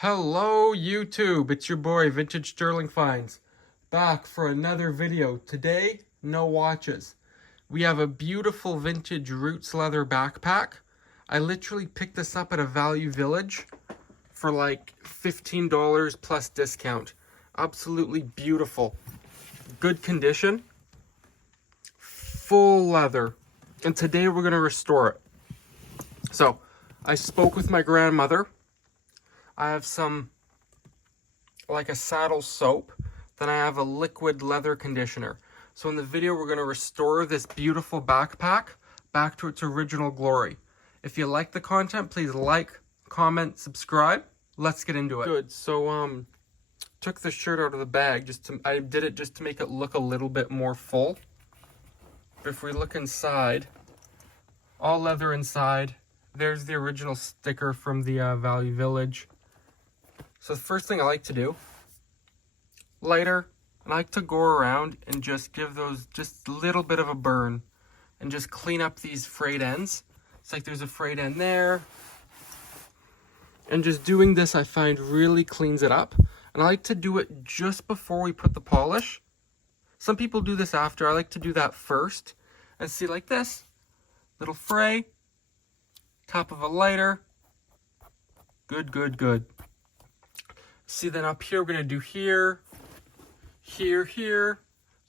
Hello YouTube, it's your boy Vintage Sterling Finds, back for another video. Today, no watches. We have a beautiful vintage Roots leather backpack. I literally picked this up at a Value Village for like $15 plus discount. Absolutely beautiful. Good condition. Full leather. And today we're going to restore it. So, I spoke with my grandmother. I have some, like a saddle soap. Then I have a liquid leather conditioner. So in the video, we're going to restore this beautiful backpack back to its original glory. If you like the content, please like, comment, subscribe. Let's get into it. Good. So, took the shirt out of the bag. I did it just to make it look a little bit more full. But if we look inside, all leather inside. There's the original sticker from the Value Village. So the first thing I like to do, lighter, I like to go around and just give those just a little bit of a burn and just clean up these frayed ends. It's like there's a frayed end there. And just doing this, I find, really cleans it up. And I like to do it just before we put the polish. Some people do this after. I like to do that first. And see, like this, little fray, top of a lighter. Good, good, good. See, then up here, we're going to do here, here,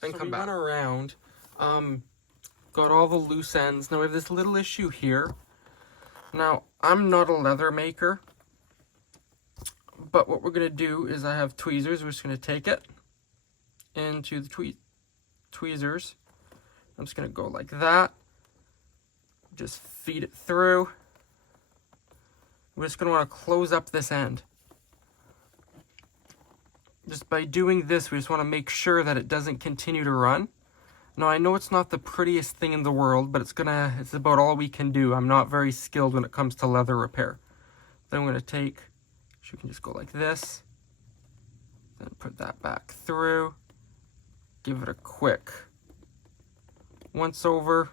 then come back around. Got all the loose ends. Now, we have this little issue here. Now, I'm not a leather maker, but what we're going to do is I have tweezers. We're just going to take it into the tweezers. I'm just going to go like that. Just feed it through. We're just going to want to close up this end. Just by doing this, we just want to make sure that it doesn't continue to run. Now, I know it's not the prettiest thing in the world, but it's about all we can do. I'm not very skilled when it comes to leather repair. Then I'm going to take, you can just go like this. Then put that back through. Give it a quick once over.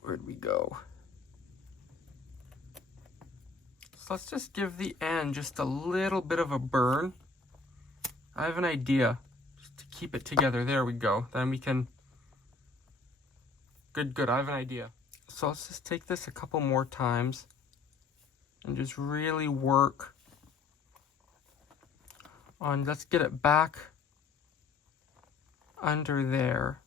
Where'd we go? So let's just give the end just a little bit of a burn. I have an idea, just to keep it together. There we go. Then we can, good, I have an idea. So let's just take this a couple more times and just really work on, let's get it back under there.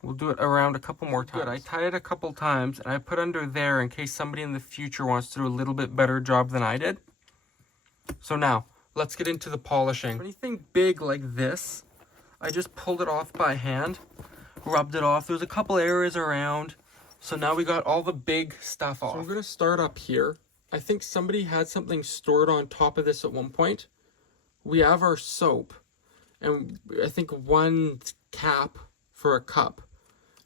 We'll do it around a couple more times. Good, I tied it a couple times, and I put under there in case somebody in the future wants to do a little bit better job than I did. So now, let's get into the polishing. Anything big like this, I just pulled it off by hand, rubbed it off. There's a couple areas around, so now we got all the big stuff off. So I'm going to start up here. I think somebody had something stored on top of this at one point. We have our soap, and I think one cap for a cup.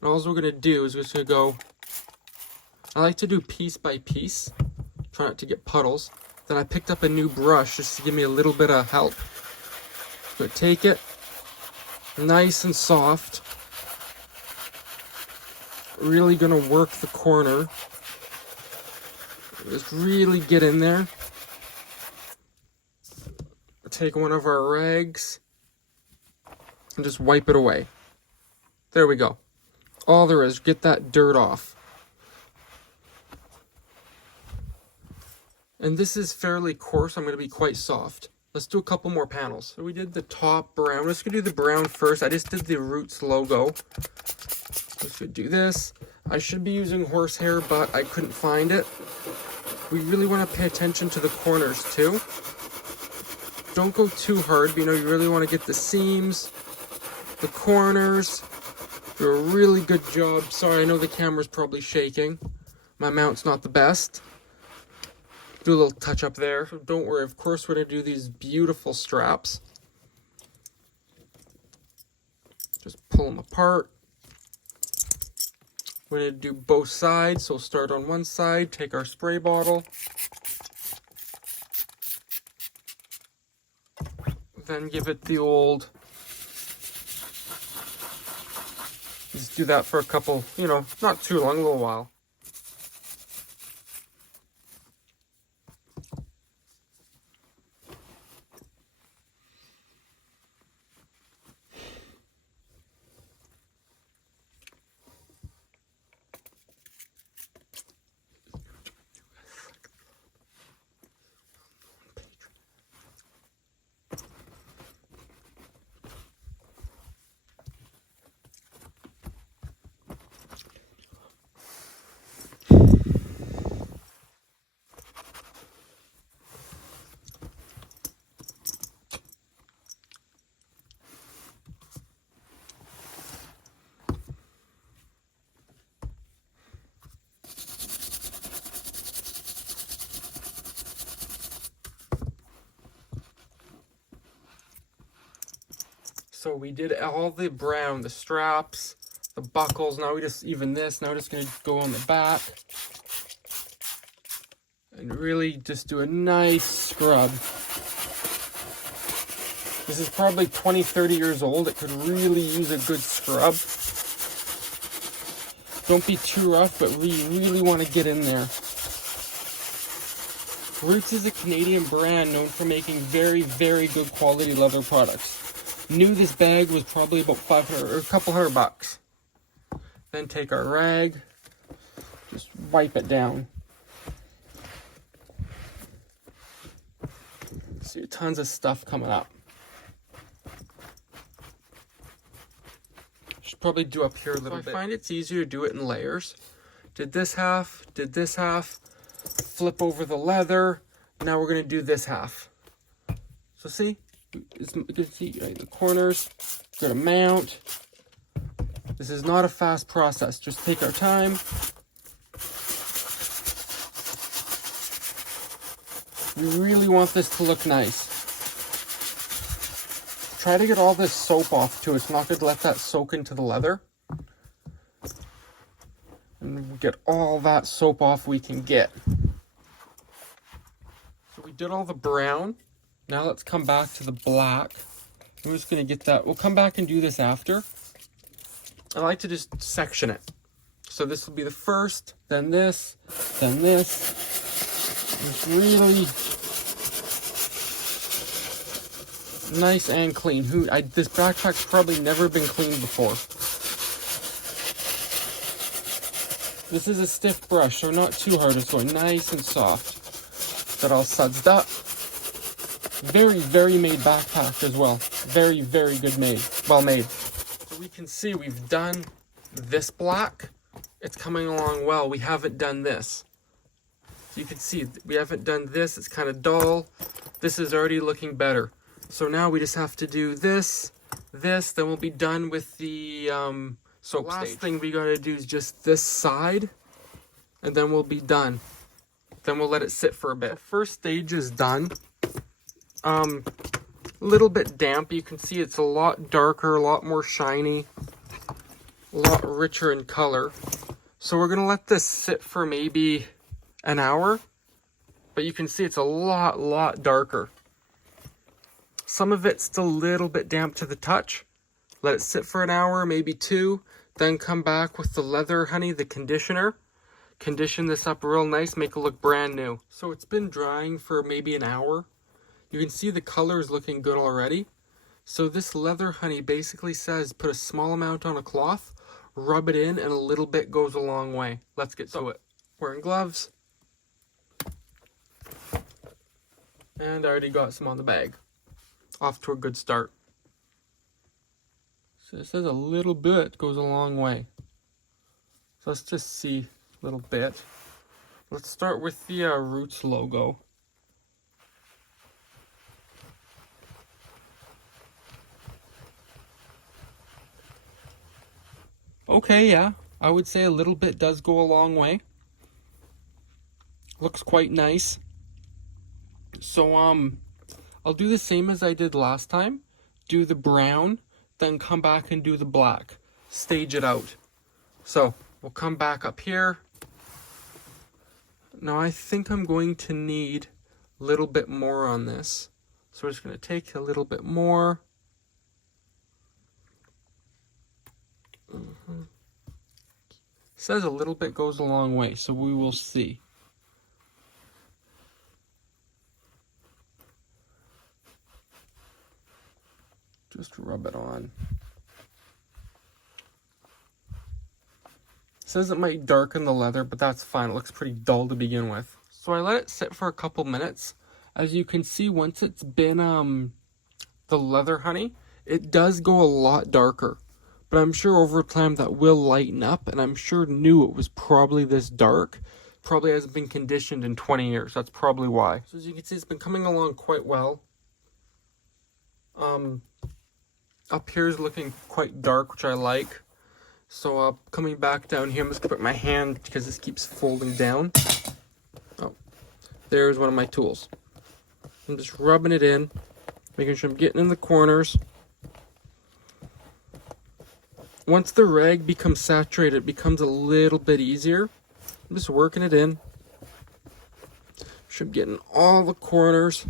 And all we're going to do is we're just going to go, I like to do piece by piece, try not to get puddles. Then I picked up a new brush just to give me a little bit of help. So take it, nice and soft. Really going to work the corner. Just really get in there. Take one of our rags and just wipe it away. There we go. All there is, get that dirt off. And this is fairly coarse. I'm going to be quite soft. Let's do a couple more panels. So we did the top brown. I'm just going to do the brown first. I just did the Roots logo. We should do this. I should be using horsehair, but I couldn't find it. We really want to pay attention to the corners too. Don't go too hard, but you really want to get the seams, the corners. Do a really good job. Sorry, I know the camera's probably shaking. My mount's not the best. Do a little touch up there. Don't worry, of course we're going to do these beautiful straps. Just pull them apart. We're going to do both sides, so start on one side, take our spray bottle. Then give it the old, just do that for a couple, not too long, a little while. So we did all the brown, the straps, the buckles. Now we just even this. Now we're just going to go on the back and really just do a nice scrub. This is probably 20, 30 years old. It could really use a good scrub. Don't be too rough, but we really want to get in there. Roots is a Canadian brand known for making very, very good quality leather products. Knew this bag was probably about 500 or a couple $100. Then take our rag, just wipe it down. See tons of stuff coming up. Should probably do up here a little bit. I find it's easier to do it in layers. Did this half, flip over the leather. Now we're gonna do this half. So see, you can see right in the corners. We're gonna mount. This is not a fast process. Just take our time. We really want this to look nice. Try to get all this soap off too. It's not good to let that soak into the leather. And get all that soap off we can get. So we did all the brown. Now let's come back to the black. I'm just going to get that. We'll come back and do this after. I like to just section it. So this will be the first, then this, then this. It's really nice and clean. This backpack's probably never been cleaned before. This is a stiff brush, so not too hard. It's going nice and soft. That all sudsed up. Very, very made backpack as well. Very, very good made. Well made. So we can see we've done this black. It's coming along well. We haven't done this. So you can see we haven't done this. It's kind of dull. This is already looking better. So now we just have to do this, then we'll be done with the soap stage. Last thing we gotta do is just this side, and then we'll be done. Then we'll let it sit for a bit. So first stage is done. A little bit damp. You can see it's a lot darker, a lot more shiny, a lot richer in color. So we're gonna let this sit for maybe an hour, but you can see it's a lot darker. Some of it's still a little bit damp to the touch. Let it sit for an hour, maybe 2. Then come back with the leather honey, the conditioner. Condition this up real nice, make it look brand new. So it's been drying for maybe an hour. You can see the color is looking good already. So this leather honey basically says put a small amount on a cloth, rub it in, and a little bit goes a long way. Let's get to it. Wearing gloves. And I already got some on the bag. Off to a good start. So it says a little bit goes a long way. So let's just see a little bit. Let's start with the Roots logo. Okay, yeah, I would say a little bit does go a long way. Looks quite nice. So I'll do the same as I did last time. Do the brown, then come back and do the black. Stage it out. So we'll come back up here. Now I think I'm going to need a little bit more on this. So we're just going to take a little bit more. Says a little bit goes a long way, so we will see. Just rub it on. Says it might darken the leather, but that's fine. It looks pretty dull to begin with. So I let it sit for a couple minutes. As you can see, once it's been the leather honey, it does go a lot darker. But I'm sure over time that will lighten up, and I'm sure knew it was probably this dark. Probably hasn't been conditioned in 20 years. That's probably why. So as you can see, it's been coming along quite well. Up here is looking quite dark, which I like. So coming back down here, I'm just gonna put my hand because this keeps folding down. Oh, there's one of my tools. I'm just rubbing it in, making sure I'm getting in the corners. Once the rag becomes saturated, it becomes a little bit easier. I'm just working it in. Should get in all the corners.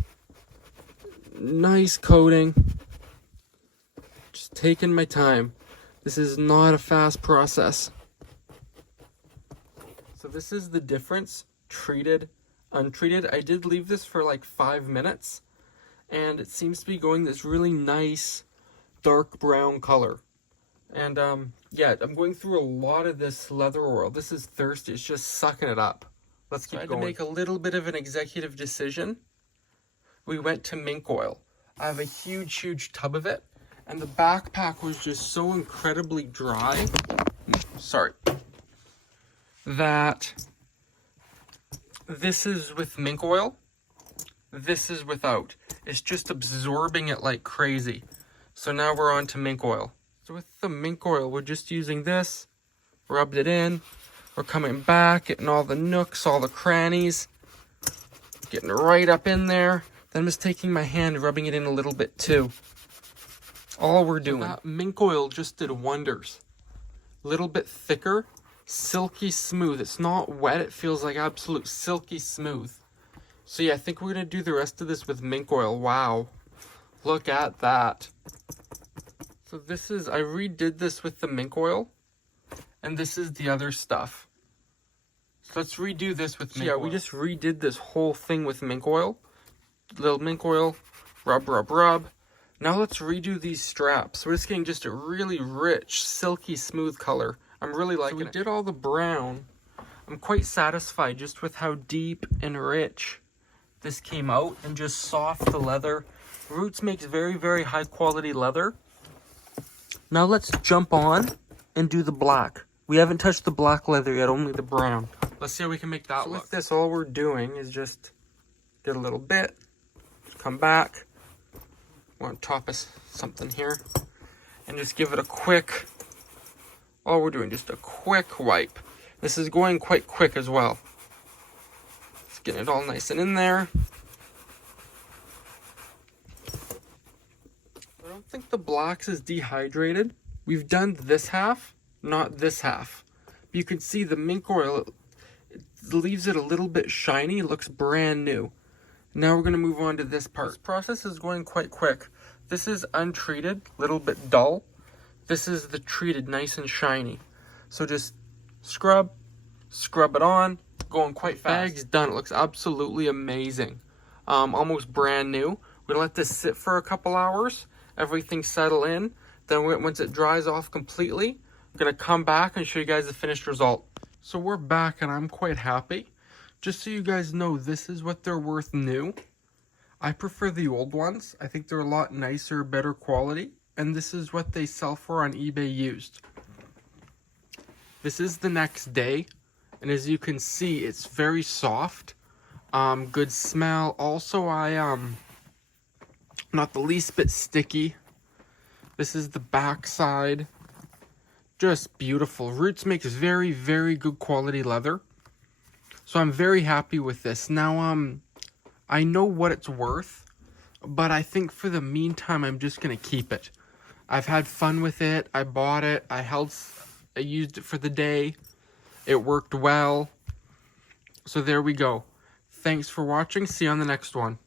Nice coating. Just taking my time. This is not a fast process. So this is the difference, treated, untreated. I did leave this for like 5 minutes, and it seems to be going this really nice dark brown color. And yeah, I'm going through a lot of this leather oil. This is thirsty. It's just sucking it up. Let's keep going. I had to make a little bit of an executive decision. We went to Mink Oil. I have a huge tub of it, and the backpack was just so incredibly dry. Sorry. That this is with Mink Oil. This is without. It's just absorbing it like crazy. So now we're on to Mink Oil. So with the Mink Oil, we're just using this, rubbed it in, we're coming back, getting all the nooks, all the crannies, getting right up in there. Then I'm just taking my hand, rubbing it in a little bit too. All we're doing. That Mink Oil just did wonders. A little bit thicker, silky smooth. It's not wet, it feels like absolute silky smooth. So yeah, I think we're gonna do the rest of this with Mink Oil. Wow, look at that. So this is, I redid this with the Mink Oil, and this is the other stuff. So let's redo this with Mink Oil. Yeah, we just redid this whole thing with Mink Oil. Little Mink Oil, rub. Now let's redo these straps. We're just getting just a really rich, silky, smooth color. I'm really liking it. So we did all the brown. I'm quite satisfied just with how deep and rich this came out, and just soft the leather. Roots makes very high quality leather. Now let's jump on and do the black. We haven't touched the black leather yet, only the brown. Let's see how we can make that look. With this, all we're doing is just get a little bit, come back, we're on top of something here, and just give it a quick, all we're doing, just a quick wipe. This is going quite quick as well. Let's get it all nice and in there. I don't think the blacks is dehydrated. We've done this half, not this half. But you can see the Mink Oil, it leaves it a little bit shiny. It looks brand new. Now we're going to move on to this part. This process is going quite quick. This is untreated, a little bit dull. This is the treated, nice and shiny. So just scrub it on, going quite fast. Bag's done. It looks absolutely amazing. Almost brand new. We're going to let this sit for a couple hours. Everything settle in. Then once it dries off completely, I'm going to come back and show you guys the finished result. So we're back, and I'm quite happy. Just so you guys know, this is what they're worth new. I prefer the old ones. I think they're a lot nicer, better quality. And this is what they sell for on eBay used. This is the next day. And as you can see, it's very soft. Good smell. Also, not the least bit sticky. This is the back side. Just beautiful. Roots makes very good quality leather. So I'm very happy with this. Now, I know what it's worth, but I think for the meantime, I'm just going to keep it. I've had fun with it. I bought it. I used it for the day. It worked well. So there we go. Thanks for watching. See you on the next one.